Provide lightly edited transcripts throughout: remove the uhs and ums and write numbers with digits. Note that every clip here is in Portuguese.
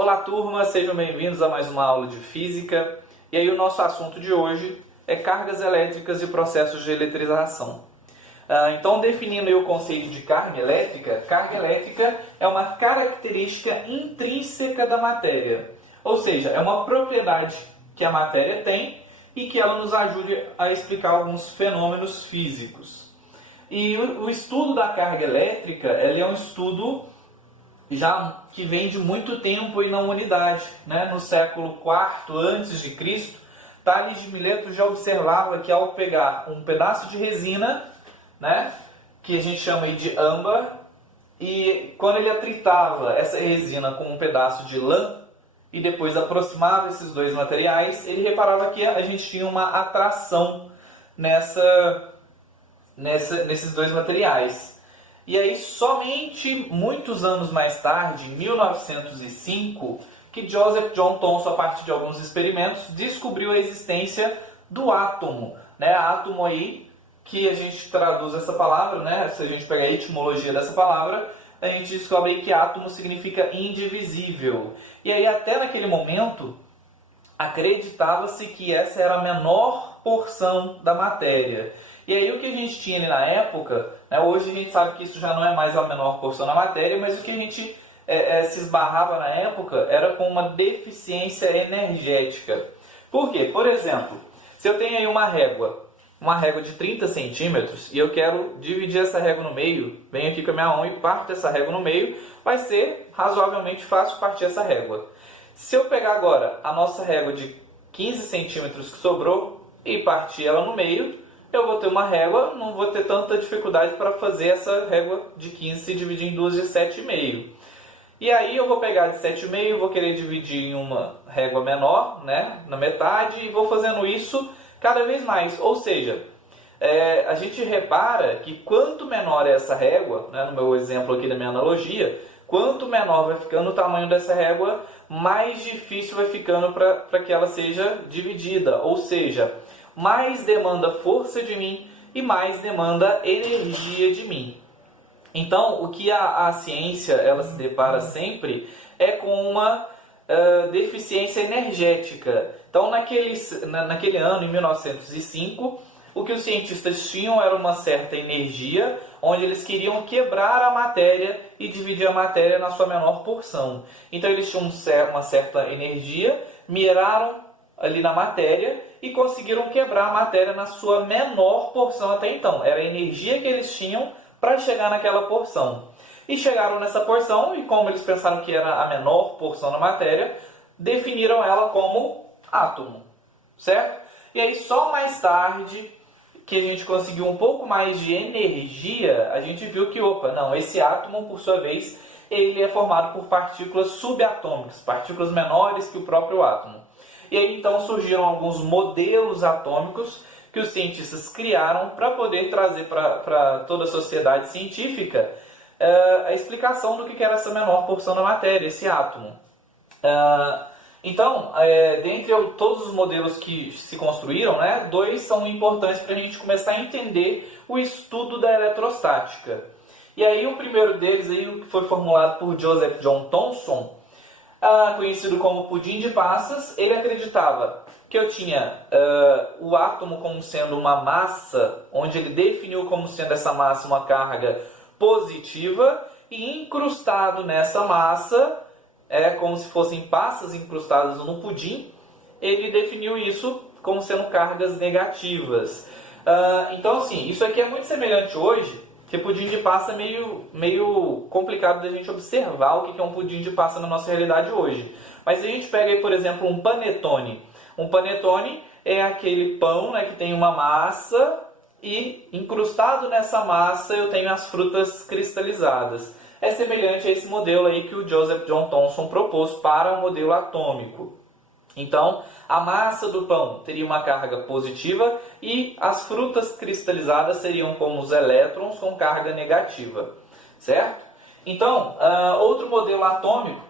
Olá turma, sejam bem-vindos a mais uma aula de Física. E aí o nosso assunto de hoje é cargas elétricas e processos de eletrização. Então, definindo aí o conceito de carga elétrica é uma característica intrínseca da matéria. Ou seja, é uma propriedade que a matéria tem e que ela nos ajude a explicar alguns fenômenos físicos. E o estudo da carga elétrica ele é um estudo já que vem de muito tempo aí na humanidade, né? No século IV a.C., Tales de Mileto já observava que ao pegar um pedaço de resina, né, que a gente chama aí de âmbar, e quando ele atritava essa resina com um pedaço de lã e depois aproximava esses dois materiais, ele reparava que a gente tinha uma atração nesses dois materiais. E aí, somente muitos anos mais tarde, em 1905, que Joseph John Thomson, a partir de alguns experimentos, descobriu a existência do átomo. Né? Átomo aí, que a gente traduz essa palavra, né? Se a gente pegar a etimologia dessa palavra, a gente descobre que átomo significa indivisível. E aí, até naquele momento, acreditava-se que essa era a menor porção da matéria. E aí o que a gente tinha ali na época, né, hoje a gente sabe que isso já não é mais a menor porção da matéria, mas o que a gente se esbarrava na época era com uma deficiência energética. Por quê? Por exemplo, se eu tenho aí uma régua de 30 centímetros e eu quero dividir essa régua no meio, venho aqui com a minha mão e parto essa régua no meio, vai ser razoavelmente fácil partir essa régua. Se eu pegar agora a nossa régua de 15 centímetros que sobrou e partir ela no meio, eu vou ter uma régua, não vou ter tanta dificuldade para fazer essa régua de 15 se dividir em duas de 7,5. E aí eu vou pegar de 7,5, vou querer dividir em uma régua menor, né, na metade, e vou fazendo isso cada vez mais. Ou seja, a gente repara que quanto menor é essa régua, né, no meu exemplo aqui da minha analogia, quanto menor vai ficando o tamanho dessa régua, mais difícil vai ficando para que ela seja dividida. Ou seja, mais demanda força de mim e mais demanda energia de mim. Então, o que a ciência ela se depara sempre é com uma deficiência energética. Então, naquele ano, em 1905, o que os cientistas tinham era uma certa energia, onde eles queriam quebrar a matéria e dividir a matéria na sua menor porção. Então, eles tinham uma certa energia, miraram ali na matéria e conseguiram quebrar a matéria na sua menor porção até então. Era a energia que eles tinham para chegar naquela porção. E chegaram nessa porção e, como eles pensaram que era a menor porção da matéria, definiram ela como átomo, certo? E aí só mais tarde que a gente conseguiu um pouco mais de energia, a gente viu que, esse átomo, por sua vez, ele é formado por partículas subatômicas, partículas menores que o próprio átomo. E aí então surgiram alguns modelos atômicos que os cientistas criaram para poder trazer para toda a sociedade científica a explicação do que era essa menor porção da matéria, esse átomo. Então, dentre todos os modelos que se construíram, né, dois são importantes para a gente começar a entender o estudo da eletrostática. E aí o primeiro deles, aí, que foi formulado por Joseph John Thomson, conhecido como pudim de passas, ele acreditava que eu tinha o átomo como sendo uma massa, onde ele definiu como sendo essa massa uma carga positiva, e incrustado nessa massa, como se fossem passas incrustadas no pudim, ele definiu isso como sendo cargas negativas. Então, assim, isso aqui é muito semelhante hoje, que pudim de passa é meio complicado da gente observar o que é um pudim de passa na nossa realidade hoje. Mas a gente pega aí, por exemplo, um panetone. Um panetone é aquele pão, né, que tem uma massa e incrustado nessa massa eu tenho as frutas cristalizadas. É semelhante a esse modelo aí que o Joseph John Thomson propôs para o modelo atômico. Então, a massa do pão teria uma carga positiva e as frutas cristalizadas seriam como os elétrons com carga negativa, certo? Então, outro modelo atômico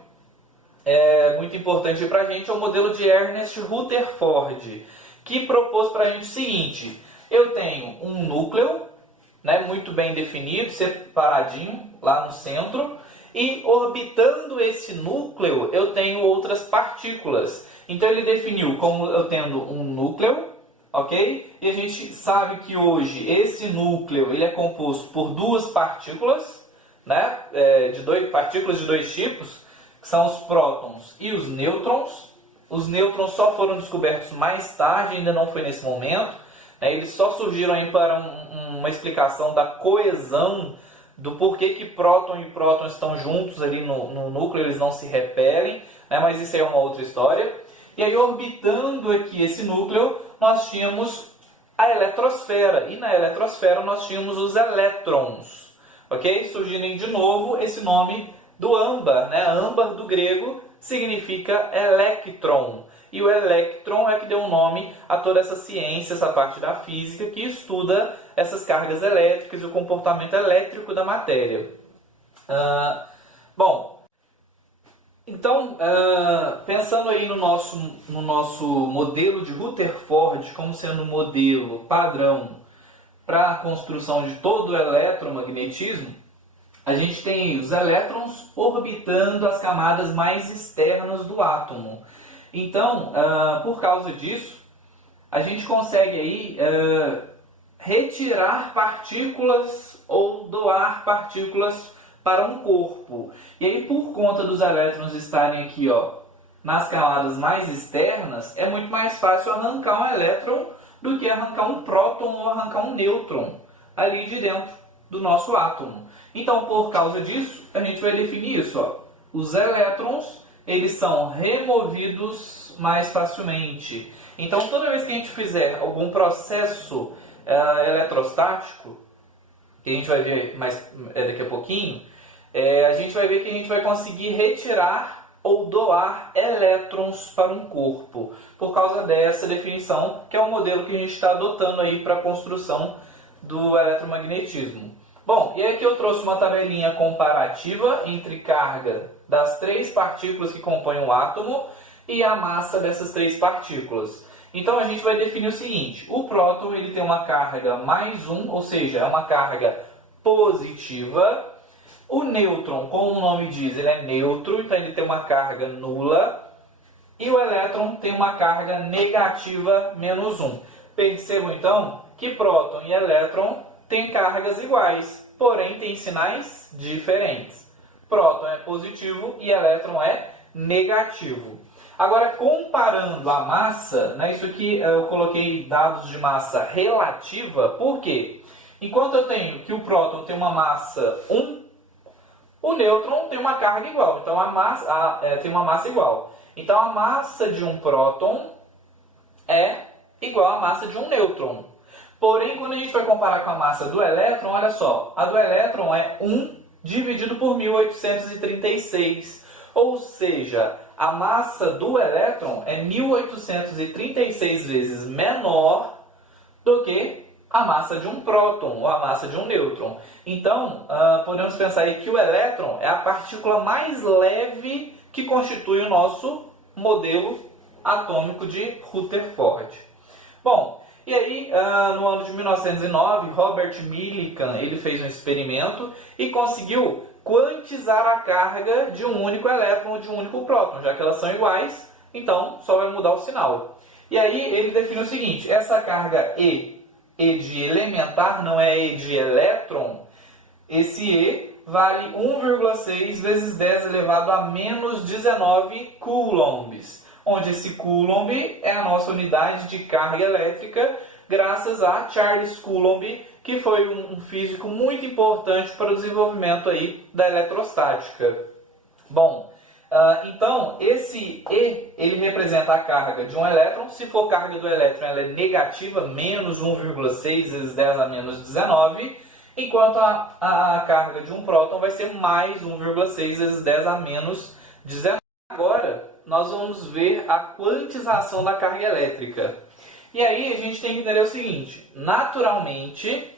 muito importante para a gente é o modelo de Ernest Rutherford, que propôs para a gente o seguinte: eu tenho um núcleo, né, muito bem definido, separadinho lá no centro, E orbitando esse núcleo, eu tenho outras partículas. Então ele definiu como eu tendo um núcleo, ok? E a gente sabe que hoje esse núcleo ele é composto por duas partículas, né? Partículas de dois tipos, que são os prótons e os nêutrons. Os nêutrons só foram descobertos mais tarde, ainda não foi nesse momento. Né? Eles só surgiram aí para uma explicação da coesão, do porquê que próton e próton estão juntos ali no núcleo, eles não se repelem, né? Mas isso aí é uma outra história. E aí, orbitando aqui esse núcleo, nós tínhamos a eletrosfera. E na eletrosfera nós tínhamos os elétrons. Ok? Surgindo de novo esse nome do âmbar. Né? Âmbar do grego significa elétron. E o elétron é que deu o nome a toda essa ciência, essa parte da física que estuda essas cargas elétricas e o comportamento elétrico da matéria. Então, pensando aí no nosso modelo de Rutherford como sendo um modelo padrão para a construção de todo o eletromagnetismo, a gente tem os elétrons orbitando as camadas mais externas do átomo. Então, por causa disso, a gente consegue aí retirar partículas ou doar partículas para um corpo. E aí, por conta dos elétrons estarem aqui, ó, nas camadas mais externas, é muito mais fácil arrancar um elétron do que arrancar um próton ou arrancar um nêutron ali de dentro do nosso átomo. Então, por causa disso, a gente vai definir isso, ó. Os elétrons, eles são removidos mais facilmente. Então, toda vez que a gente fizer algum processo eletrostático, que a gente vai ver daqui a pouquinho, a gente vai ver que a gente vai conseguir retirar ou doar elétrons para um corpo, por causa dessa definição, que é o modelo que a gente está adotando aí para a construção do eletromagnetismo. Bom, e aqui eu trouxe uma tabelinha comparativa entre carga das três partículas que compõem o átomo e a massa dessas três partículas. Então a gente vai definir o seguinte: o próton ele tem uma carga mais 1, ou seja, é uma carga positiva. O nêutron, como o nome diz, ele é neutro, então ele tem uma carga nula. E o elétron tem uma carga negativa menos 1. Percebam então que próton e elétron têm cargas iguais, porém têm sinais diferentes. Próton é positivo e elétron é negativo. Agora, comparando a massa, né, isso aqui eu coloquei dados de massa relativa, por quê? Enquanto eu tenho que o próton tem uma massa 1, o nêutron tem uma carga igual, então tem uma massa igual. Então a massa de um próton é igual à massa de um nêutron. Porém, quando a gente vai comparar com a massa do elétron, olha só, a do elétron é 1 dividido por 1836, ou seja, a massa do elétron é 1836 vezes menor do que a massa de um próton ou a massa de um nêutron. Então, podemos pensar aí que o elétron é a partícula mais leve que constitui o nosso modelo atômico de Rutherford. Bom, e aí, no ano de 1909, Robert Millikan ele fez um experimento e conseguiu quantizar a carga de um único elétron ou de um único próton, já que elas são iguais, então só vai mudar o sinal. E aí ele define o seguinte: essa carga E de elementar, não é E de elétron, esse E vale 1,6 vezes 10 elevado a menos 19 coulombs, onde esse coulomb é a nossa unidade de carga elétrica, graças a Charles Coulomb, que foi um físico muito importante para o desenvolvimento aí da eletrostática. Bom, então esse E ele representa a carga de um elétron. Se for carga do elétron, ela é negativa, menos 1,6 vezes 10 a menos 19, enquanto a carga de um próton vai ser mais 1,6 vezes 10 a menos 19. Agora, nós vamos ver a quantização da carga elétrica. E aí a gente tem que entender o seguinte: naturalmente,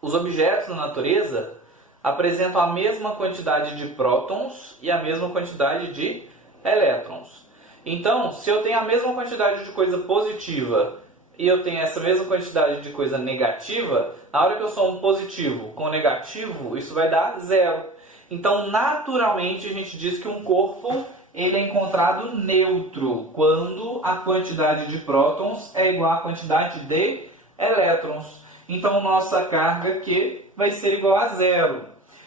os objetos na natureza apresentam a mesma quantidade de prótons e a mesma quantidade de elétrons. Então, se eu tenho a mesma quantidade de coisa positiva e eu tenho essa mesma quantidade de coisa negativa, na hora que eu somo positivo com negativo, isso vai dar zero. Então, naturalmente, a gente diz que um corpo ele é encontrado neutro quando a quantidade de prótons é igual à quantidade de elétrons. Então, nossa carga Q vai ser igual a zero.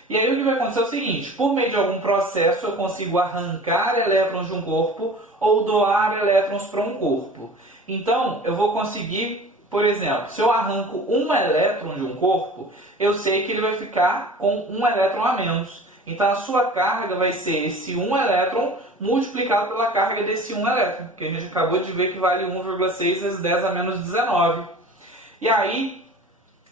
E aí o que vai acontecer é o seguinte, por meio de algum processo eu consigo arrancar elétrons de um corpo ou doar elétrons para um corpo. Então, eu vou conseguir, por exemplo, se eu arranco um elétron de um corpo, eu sei que ele vai ficar com um elétron a menos. Então, a sua carga vai ser esse um elétron multiplicado pela carga desse um elétron, que a gente acabou de ver que vale 1,6 vezes 10 a menos 19. E aí,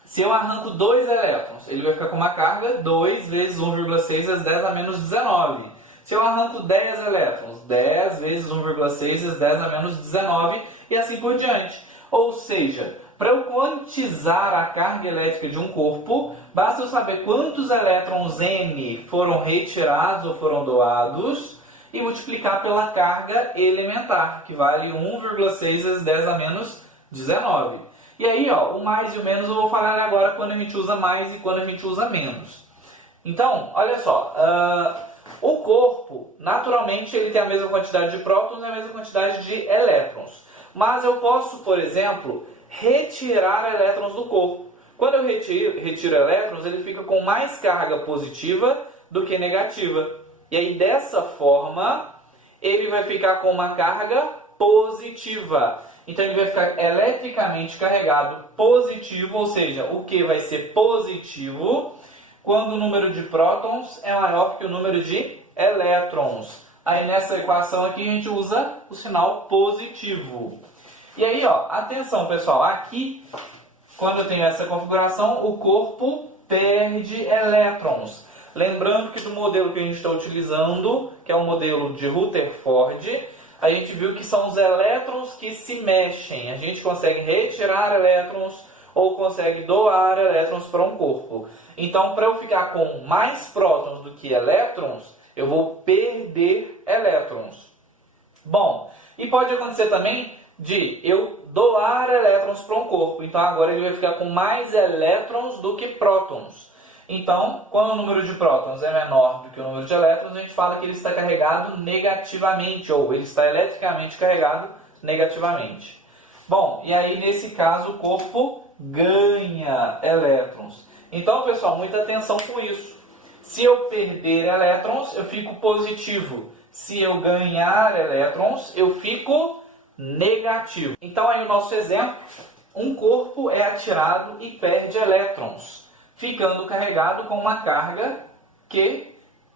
se eu arranco 2 elétrons, ele vai ficar com uma carga 2 vezes 1,6 vezes 10 a menos 19. Se eu arranco 10 elétrons, 10 vezes 1,6 vezes 10 a menos 19 e assim por diante. Ou seja, para eu quantizar a carga elétrica de um corpo, basta eu saber quantos elétrons N foram retirados ou foram doados e multiplicar pela carga elementar, que vale 1,6 vezes 10 a menos 19. E aí, ó, o mais e o menos eu vou falar agora quando a gente usa mais e quando a gente usa menos. Então, olha só, o corpo, naturalmente, ele tem a mesma quantidade de prótons e a mesma quantidade de elétrons. Mas eu posso, por exemplo, retirar elétrons do corpo. Quando eu retiro elétrons, ele fica com mais carga positiva do que negativa. E aí, dessa forma, ele vai ficar com uma carga positiva. Então, ele vai ficar eletricamente carregado positivo, ou seja, o que vai ser positivo quando o número de prótons é maior que o número de elétrons. Aí, nessa equação aqui, a gente usa o sinal positivo. E aí, ó, atenção, pessoal, aqui, quando eu tenho essa configuração, o corpo perde elétrons. Lembrando que do modelo que a gente está utilizando, que é o modelo de Rutherford, a gente viu que são os elétrons que se mexem. A gente consegue retirar elétrons ou consegue doar elétrons para um corpo. Então, para eu ficar com mais prótons do que elétrons, eu vou perder elétrons. Bom, e pode acontecer também de eu doar elétrons para um corpo. Então, agora ele vai ficar com mais elétrons do que prótons. Então, quando o número de prótons é menor do que o número de elétrons, a gente fala que ele está carregado negativamente, ou ele está eletricamente carregado negativamente. Bom, e aí nesse caso o corpo ganha elétrons. Então, pessoal, muita atenção com isso. Se eu perder elétrons, eu fico positivo. Se eu ganhar elétrons, eu fico negativo. Então, aí o nosso exemplo, um corpo é atirado e perde elétrons, ficando carregado com uma carga Q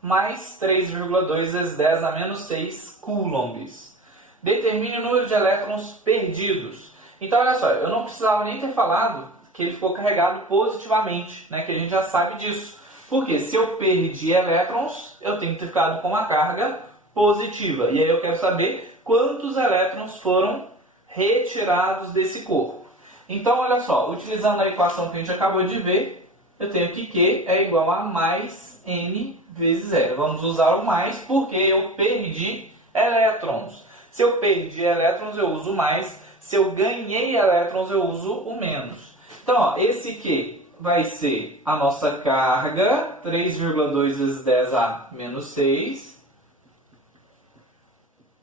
mais 3,2 vezes 10 a menos 6 coulombs. Determine o número de elétrons perdidos. Então, olha só, eu não precisava nem ter falado que ele ficou carregado positivamente, né? Que a gente já sabe disso. Porque se eu perdi elétrons, eu tenho que ter ficado com uma carga positiva. E aí eu quero saber quantos elétrons foram retirados desse corpo. Então, olha só, utilizando a equação que a gente acabou de ver, eu tenho que Q é igual a mais N vezes zero. Vamos usar o mais porque eu perdi elétrons. Se eu perdi elétrons, eu uso mais. Se eu ganhei elétrons, eu uso o menos. Então, ó, esse Q vai ser a nossa carga, 3,2 vezes 10 a menos 6.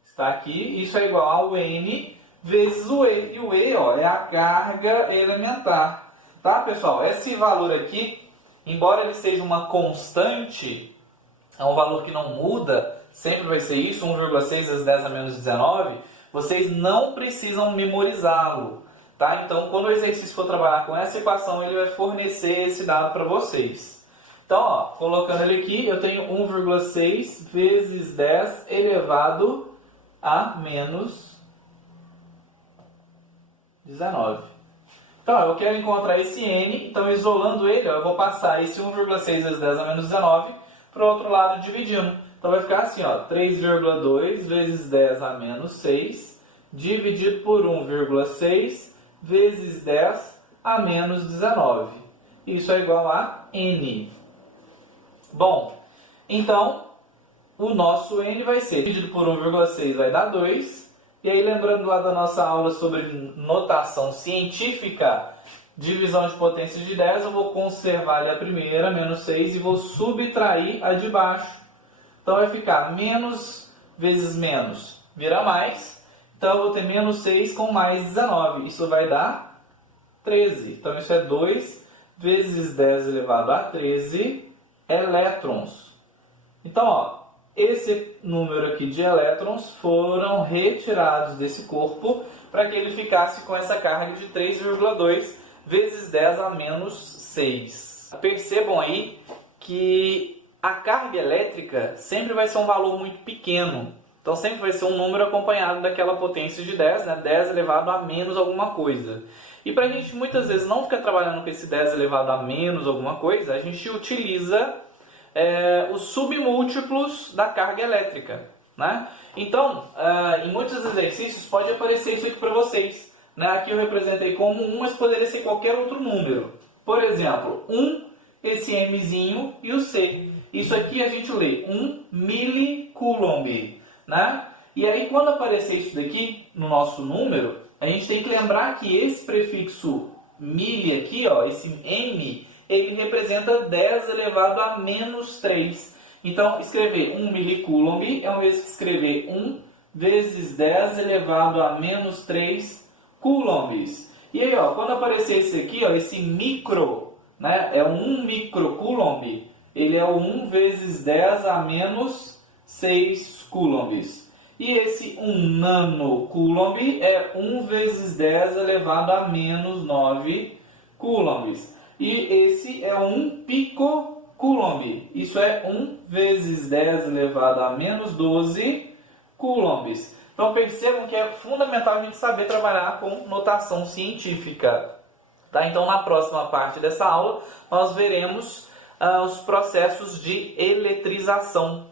Está aqui. Isso é igual ao N vezes o E. E o E, ó, é a carga elementar. Tá, pessoal? Esse valor aqui, embora ele seja uma constante, é um valor que não muda, sempre vai ser isso, 1,6 vezes 10 a menos 19, vocês não precisam memorizá-lo. Tá? Então, quando o exercício for trabalhar com essa equação, ele vai fornecer esse dado para vocês. Então, ó, colocando ele aqui, eu tenho 1,6 vezes 10 elevado a menos 19. Então, eu quero encontrar esse N, então isolando ele, ó, eu vou passar esse 1,6 vezes 10 a menos 19 para o outro lado dividindo. Então, vai ficar assim, ó, 3,2 vezes 10 a menos 6, dividido por 1,6 vezes 10 a menos 19. Isso é igual a N. Bom, então, o nosso N vai ser, dividido por 1,6 vai dar 2, E aí, lembrando lá da nossa aula sobre notação científica, divisão de potências de 10, eu vou conservar ali a primeira, menos 6, e vou subtrair a de baixo. Então vai ficar menos vezes menos vira mais. Então eu vou ter menos 6 com mais 19. Isso vai dar 13. Então isso é 2 vezes 10 elevado a 13 elétrons. Então, ó, esse número aqui de elétrons foram retirados desse corpo para que ele ficasse com essa carga de 3,2 vezes 10 a menos 6. Percebam aí que a carga elétrica sempre vai ser um valor muito pequeno. Então sempre vai ser um número acompanhado daquela potência de 10, né? 10 elevado a menos alguma coisa. E para a gente muitas vezes não ficar trabalhando com esse 10 elevado a menos alguma coisa, a gente utiliza os submúltiplos da carga elétrica, né? Então, em muitos exercícios pode aparecer isso aqui para vocês, né? Aqui eu representei como 1, mas poderia ser qualquer outro número. Por exemplo, 1, esse mzinho e o C. Isso aqui a gente lê 1 milicoulomb, né? E aí quando aparecer isso daqui no nosso número, a gente tem que lembrar que esse prefixo mili aqui, ó, esse m, ele representa 10 elevado a menos 3. Então, escrever 1 milicoulomb é o mesmo que escrever 1 vezes 10 elevado a menos 3 coulombs. E aí, ó, quando aparecer esse aqui, ó, esse micro, né, é 1 microcoulomb, ele é o 1 vezes 10 a menos 6 coulombs. E esse 1 nanocoulomb é 1 vezes 10 elevado a menos 9 coulombs. E esse é 1 picocoulomb. Isso é 1 vezes 10 elevado a menos 12 coulombs. Então percebam que é fundamental a gente saber trabalhar com notação científica. Tá? Então na próxima parte dessa aula nós veremos os processos de eletrização.